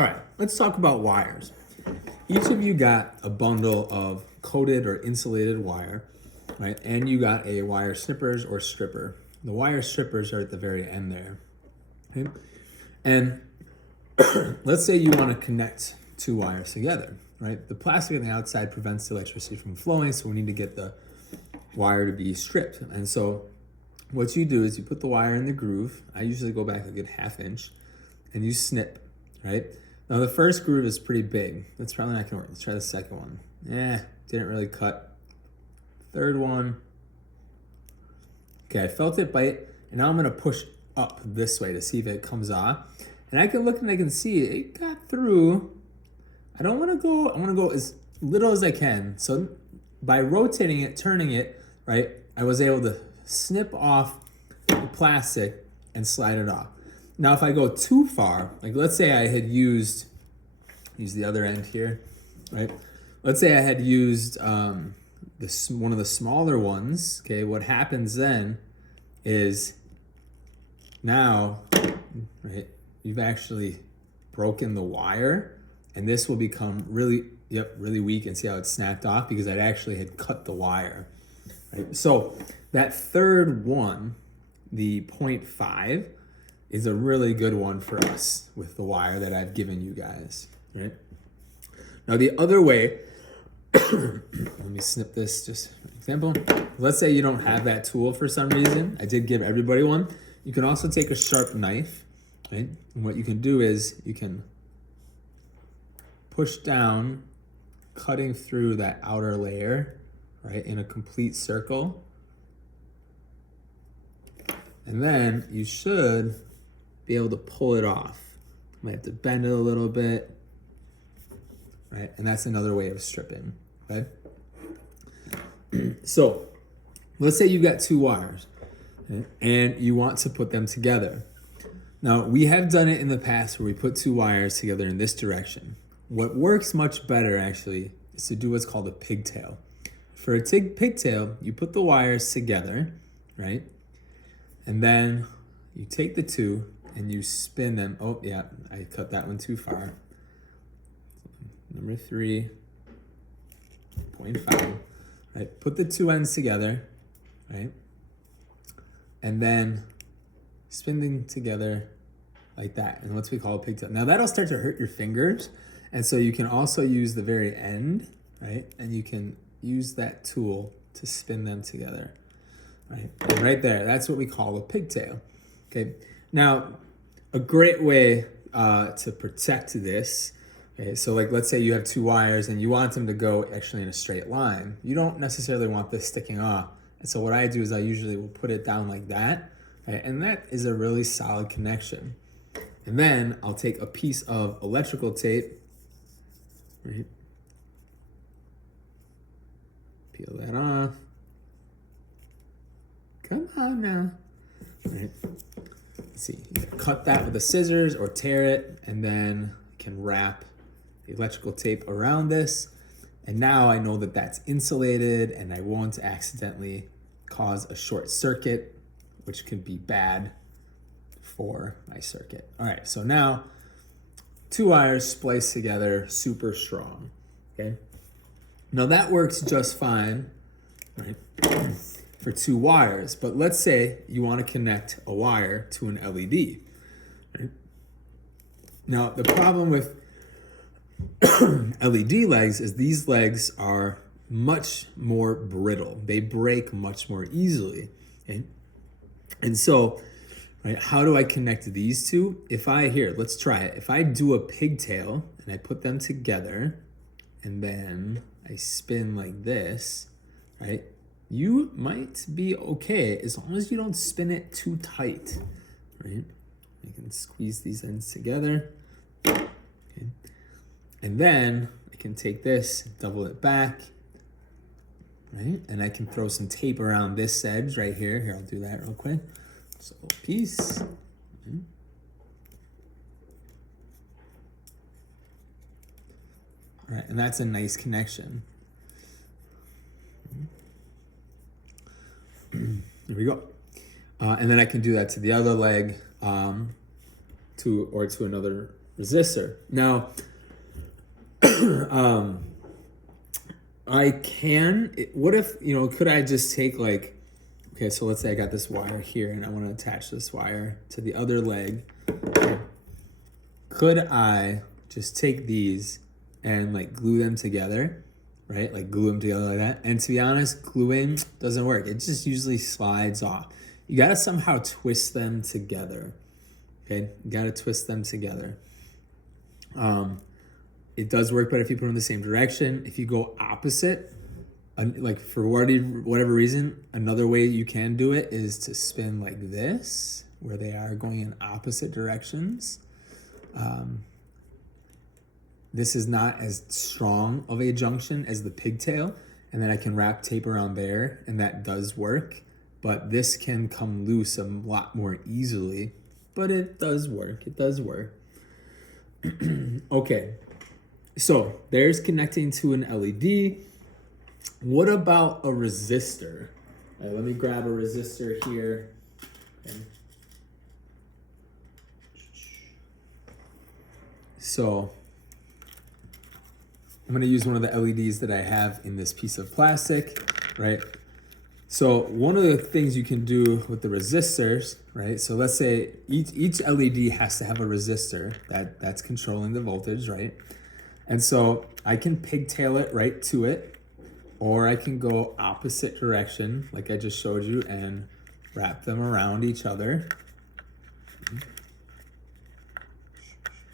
All right, let's talk about wires. Each of you got a bundle of coated or insulated wire, right? And you got a wire snippers or stripper. The wire strippers are at the very end there. Okay? And let's say you want to connect two wires together, right? The plastic on the outside prevents the electricity from flowing, so we need to get the wire to be stripped. And so what you do is you put the wire in the groove. I usually go back a good ½ inch, and you snip, right? Now the first groove is pretty big. That's probably not gonna work. Let's try the second one. Didn't really cut. Third one. Okay, I felt it bite, and now I'm gonna push up this way to see if it comes off. And I can look and I can see it got through. I wanna go as little as I can. So by rotating it, turning it, right, I was able to snip off the plastic and slide it off. Now, if I go too far, like let's say I had use the other end here, right? Let's say I had used one of the smaller ones, okay? What happens then is now, right, you've actually broken the wire, and this will become really weak, and see how it snapped off because I actually had cut the wire, right? So that third one, the 0.5, is a really good one for us with the wire that I've given you guys, right? Now the other way, let me snip this just for example. Let's say you don't have that tool for some reason. I did give everybody one. You can also take a sharp knife, right? And what you can do is you can push down, cutting through that outer layer, right, in a complete circle. And then you should be able to pull it off. You might have to bend it a little bit, right? And that's another way of stripping, okay? So let's say you've got two wires, okay, and you want to put them together. Now, we have done it in the past where we put two wires together in this direction. What works much better, actually, is to do what's called a pigtail. For a pigtail, you put the wires together, right? And then you take the two and you spin them. Oh, yeah, I cut that one too far. Number 3.5, right? Put the two ends together, right? And then spin them together like that. And what's we call a pigtail. Now that'll start to hurt your fingers. And so you can also use the very end, right? And you can use that tool to spin them together, right? And right there, that's what we call a pigtail, okay? Now, a great way to protect this, okay, so like let's say you have two wires and you want them to go actually in a straight line. You don't necessarily want this sticking off. And so what I do is I usually will put it down like that, okay? And that is a really solid connection. And then I'll take a piece of electrical tape, right? Peel that off. Come on now. Right. Let's see. You can cut that with the scissors or tear it, and then you can wrap the electrical tape around this. And now I know that that's insulated and I won't accidentally cause a short circuit, which could be bad for my circuit. All right, so now two wires spliced together, super strong, okay? Now that works just fine, right, for two wires, but let's say you want to connect a wire to an LED, right? Now the problem with LED legs is these legs are much more brittle. They break much more easily, okay? And so, right, how do I connect these two? Let's try it. If I do a pigtail and I put them together and then I spin like this, right, you might be okay as long as you don't spin it too tight, right? You can squeeze these ends together, okay? And then I can take this, double it back, right? And I can throw some tape around this edge right here. Here, I'll do that real quick. Just a little piece. Okay. All right, and that's a nice connection. Here we go. And then I can do that to the other leg, to another resistor. Now, I can, what if, could I just take like, okay, so let's say I got this wire here and I want to attach this wire to the other leg. Could I just take these and like glue them together, right? Like glue them together like that. And to be honest, gluing doesn't work. It just usually slides off. You got to somehow twist them together. Okay, you got to twist them together. It does work better if you put them in the same direction. If you go opposite, like for whatever reason, another way you can do it is to spin like this, where they are going in opposite directions. This is not as strong of a junction as the pigtail, and then I can wrap tape around there, and that does work. But this can come loose a lot more easily, but it does work. It does work. Okay, so there's connecting to an LED. What about a resistor? All right, let me grab a resistor here. Okay. So I'm going to use one of the LEDs that I have in this piece of plastic, right? So one of the things you can do with the resistors, right? So let's say each LED has to have a resistor that's controlling the voltage, right? And so I can pigtail it right to it, or I can go opposite direction, like I just showed you, and wrap them around each other.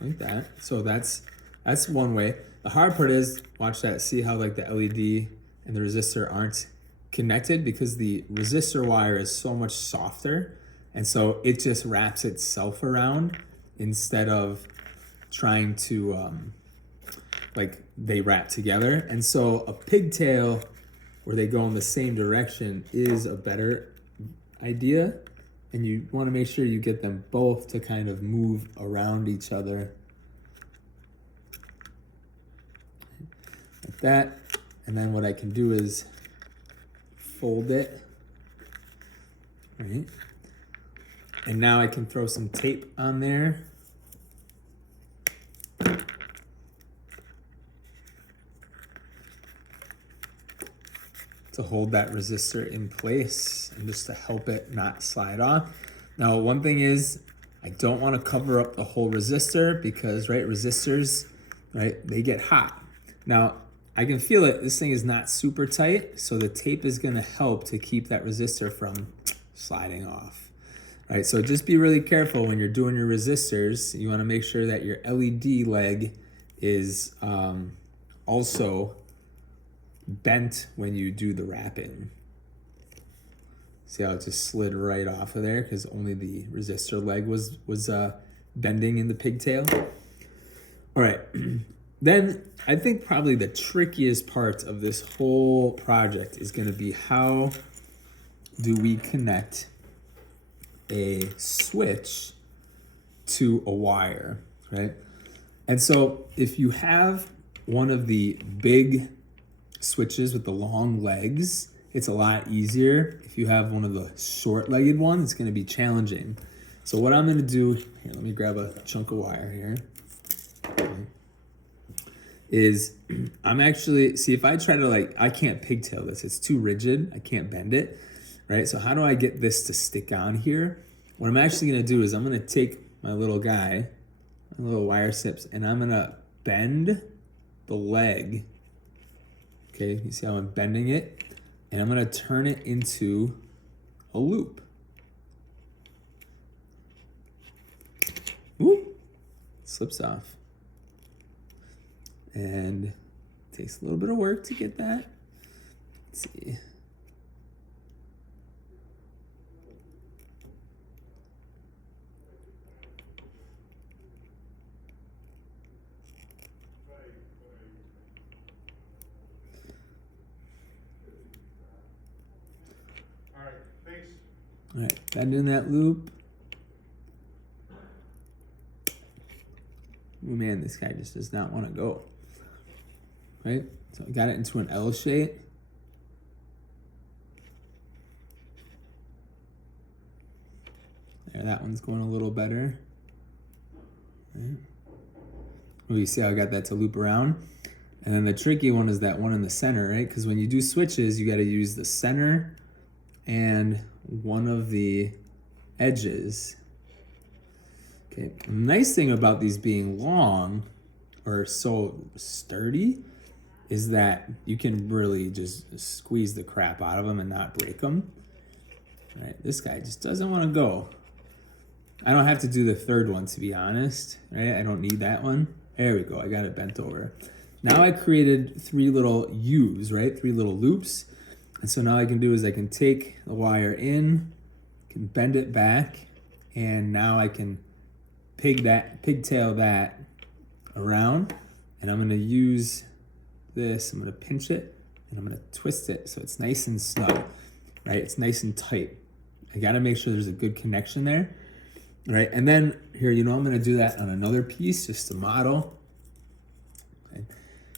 Like that. So that's one way. The hard part is, watch that, see how like the LED and the resistor aren't connected, because the resistor wire is so much softer, and so it just wraps itself around instead of trying to like they wrap together. And so a pigtail where they go in the same direction is a better idea, and you want to make sure you get them both to kind of move around each other like that. And then what I can do is fold it, right? And now I can throw some tape on there. To hold that resistor in place and just to help it not slide off. Now, one thing is, I don't want to cover up the whole resistor because, right, resistors, right, they get hot. Now, I can feel it. This thing is not super tight, so the tape is going to help to keep that resistor from sliding off. Right, so just be really careful when you're doing your resistors. You want to make sure that your LED leg is also bent when you do the wrapping. See how it just slid right off of there because only the resistor leg was bending in the pigtail. All right, then I think probably the trickiest part of this whole project is going to be, how do we connect a switch to a wire, right? And so if you have one of the big switches with the long legs, it's a lot easier. If you have one of the short-legged ones, it's going to be challenging. So what I'm going to do here, let me grab a chunk of wire here, is I'm actually, see, if I try to like, I can't pigtail this, it's too rigid, I can't bend it, right? So how do I get this to stick on here? What I'm actually going to do is I'm going to take my little guy, my little wire snips, and I'm going to bend the leg. Okay, you see how I'm bending it? And I'm gonna turn it into a loop. Whoop, slips off. And it takes a little bit of work to get that. Let's see. All right, bending that loop. Oh man, this guy just does not want to go. Right, so I got it into an L shape. There, that one's going a little better. Right. Oh, you see how I got that to loop around? And then the tricky one is that one in the center, right? Because when you do switches, you got to use the center and one of the edges. Okay, the nice thing about these being long or so sturdy is that you can really just squeeze the crap out of them and not break them. Right, this guy just doesn't want to go. I don't have to do the third one, to be honest, right? I don't need that one. There we go, I got it bent over. Now I created 3 little U's, right? 3 little loops. And so now I can do is I can take the wire in, can bend it back, and now I can pigtail that around. And I'm gonna use this, I'm gonna pinch it, and I'm gonna twist it so it's nice and snug, right? It's nice and tight. I gotta make sure there's a good connection there, right? And then here, I'm gonna do that on another piece, just to model. Okay.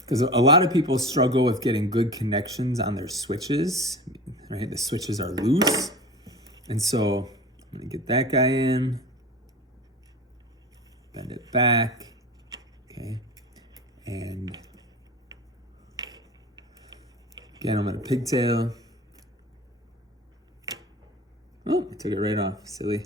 Because a lot of people struggle with getting good connections on their switches, right? The switches are loose. And so I'm gonna get that guy in, bend it back, okay? And again, I'm gonna pigtail. Oh, I took it right off, silly.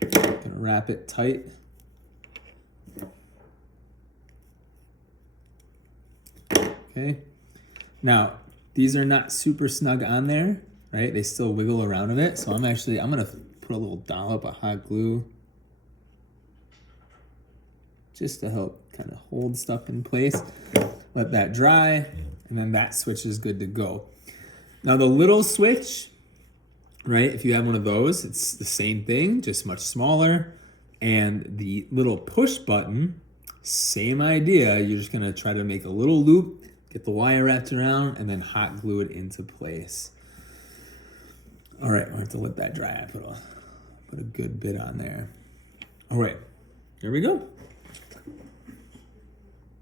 Gonna wrap it tight. Okay, now these are not super snug on there, right? They still wiggle around a bit. So I'm gonna put a little dollop of hot glue just to help kind of hold stuff in place. Let that dry, and then that switch is good to go. Now the little switch, right? If you have one of those, it's the same thing, just much smaller. And the little push button, same idea. You're just gonna try to make a little loop, get the wire wrapped around, and then hot glue it into place. All right, we'll have to let that dry. I put a good bit on there. All right, here we go.